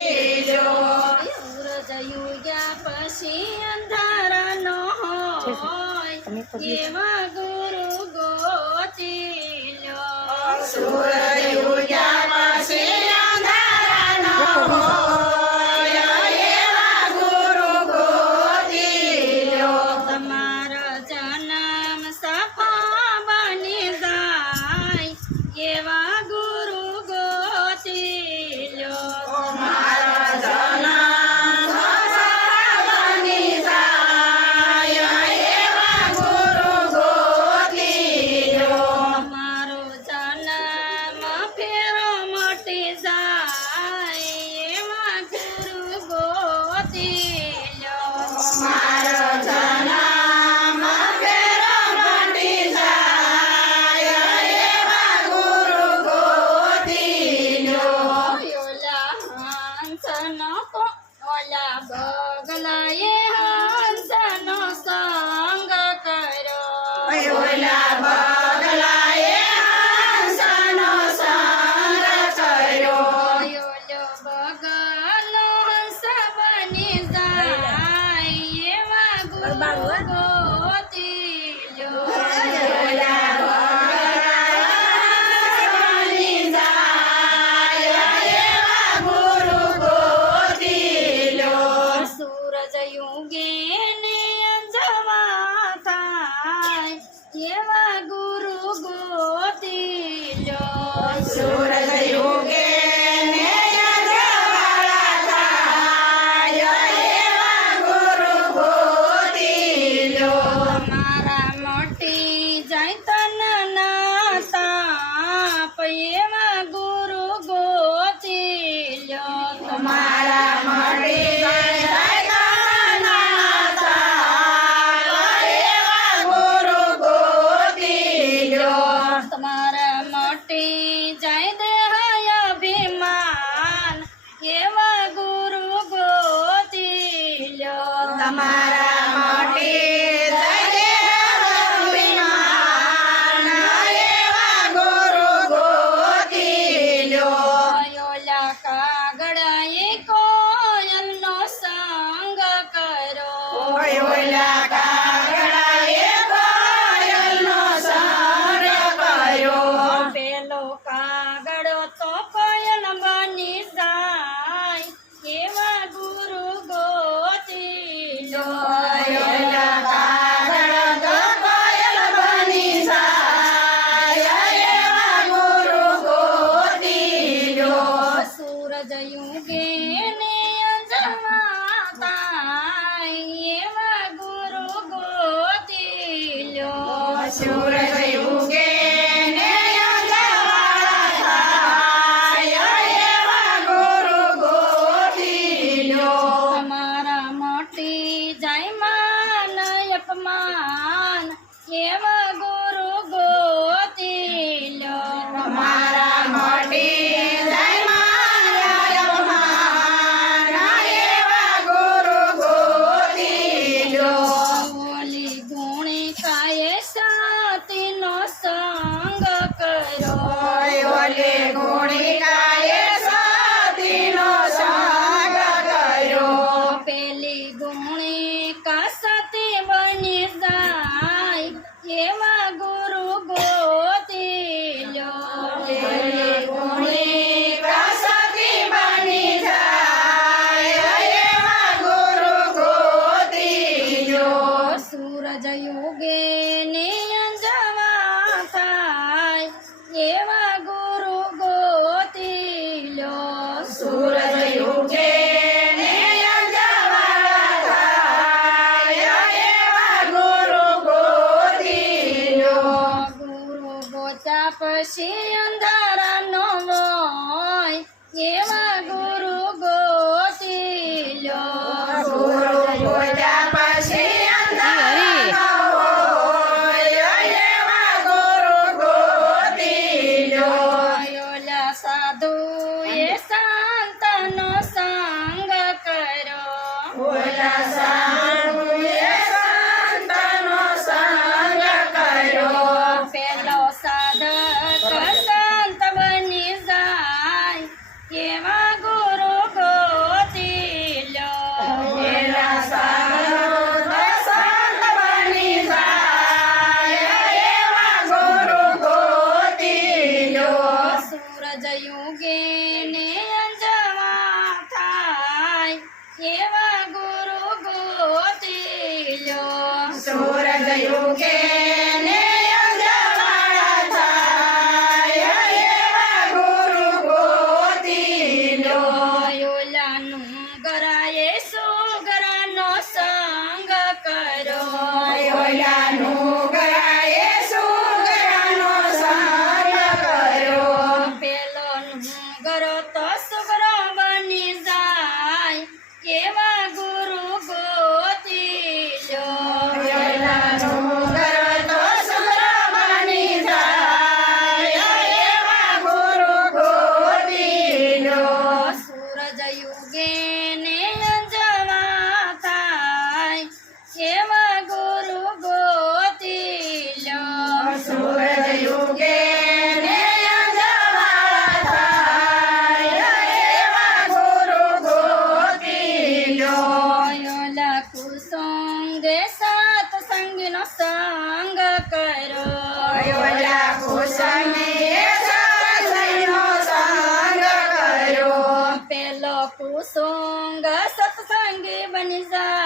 સૂરજ યુગ્યા પછી અંધારાનો હોય એવા ગુરુ ગોતી લ્યો. સૂરજ યુગ્યા પછી અંધારાનો હોય એવા ગુરુ ગોતી લ્યો. તમારો જન્મ સફળ બની જાય એવા ગુરુ ગોતી લ્યો. ઓલા બગલાએ હંસનો સંગ કર્યો. ઓલા બગલાએ હંસનો સંગ કર્યો. ઓલો બગલો હંસ બની જાય એવા ગુરુ ગોતી લ્યો. એવા ગુરુ ગોતી લ્યો. સૂરજ યુગે ને અંજવાળા થાય એવા ગુરુ ગોતી લ્યો. તમારા મોટી જાય તન ના તાપ એવા ગુરુ ગોતી લ્યો. તમારા મળી તમારા મોટી જાય દેહાય અભિમાન એવા ગુરુ ગોતી લ્યો. તમારા મોટી અભિમાન એવા ગુરુ ગોતી લ્યો. ઓલા કાગડાએ કોયલનો સંગ કર્યો. ઓલા કાગડાએ કોયલનો સંગ કર્યો. પેલો કાગડો તો કોયલ બની જાય એવા ગુરુ ગોતી લ્યો. ઓલા કાગડો તો કોયલ બની જાય એવા ગુરુ ગોતી લ્યો. સૂરજ યુગે ને અંજવા થાય એવા ગુરુ ગોતી લ્યો. સૂરજ યુગે ને અંજવાળા થાય એવા ગુરુ ગોતી લ્યો. તમારા મોટી જાય માન અપમાન એવા ગુરુ ગોતી લ્યો. તમારા મોટી જયમાન અપમાન એવા ગુરુ ગોતી લ્યો. ઓલી ગુણિકાએ સતીનો સંગ કર્યો. ઓલે ગુણિકાએ સતીનો સંગ કર્યો. પેલી ગુણિકા સતી બની જાય એવા ગુરુ ગોતી લ્યો. ઓલે ગુણિકા સતી બની જાય એવા ગુરુ ગોતી લ્યો. સૂરજ યુગે ને અંજવા થાય એવા ગુરુ ગોતી લ્યો. સૂરજ યુગે ને અંજવાળા થાય એવા ગુરુ ગોતી લ્યો. ગુરુ ગોત્યા પછી અંધારાનો હોય એવા ગુરુ ગોતી લ્યો. ગુરુ ગોત્યા પછી અંધારાનો હોય એવા ગુરુ ગોતી લ્યો. ઓલા સાધુ એ સંતનો સંગ કર્યો. ઓલા સાધુએ સંતનો સંગ કર્યો. પેલો સાધક યુગે ને અંજવાળા થાય એવા ગુરુ ગોતી લો. ઓલાનું ગરાએ સુગરાનો સંગ કરો. ઓલાનું ગરાએ સુગરાનો સંગ કર્યો. પેલોનું ગરો તો સુગરો બની જાય એવા ગુરુ ગોતી લો. ઓલાનું ઘર તો સુગરો બની જાય એવા ગુરુ ગોતી લો. સૂરજ યુગે ને અંજવા થાય એવા ગુરુ ગોતી લો. સૂરજ યુગે ને અંજવાળા થાય એવા ગુરુ ગોતી લો. ઓલા કુસંગે સત્સંગનો સંગ કરો. ઓલા કુસંગે સત્સંગનો સંગ કર્યો. પેલો કુસંગ સત્સંગી બની જાય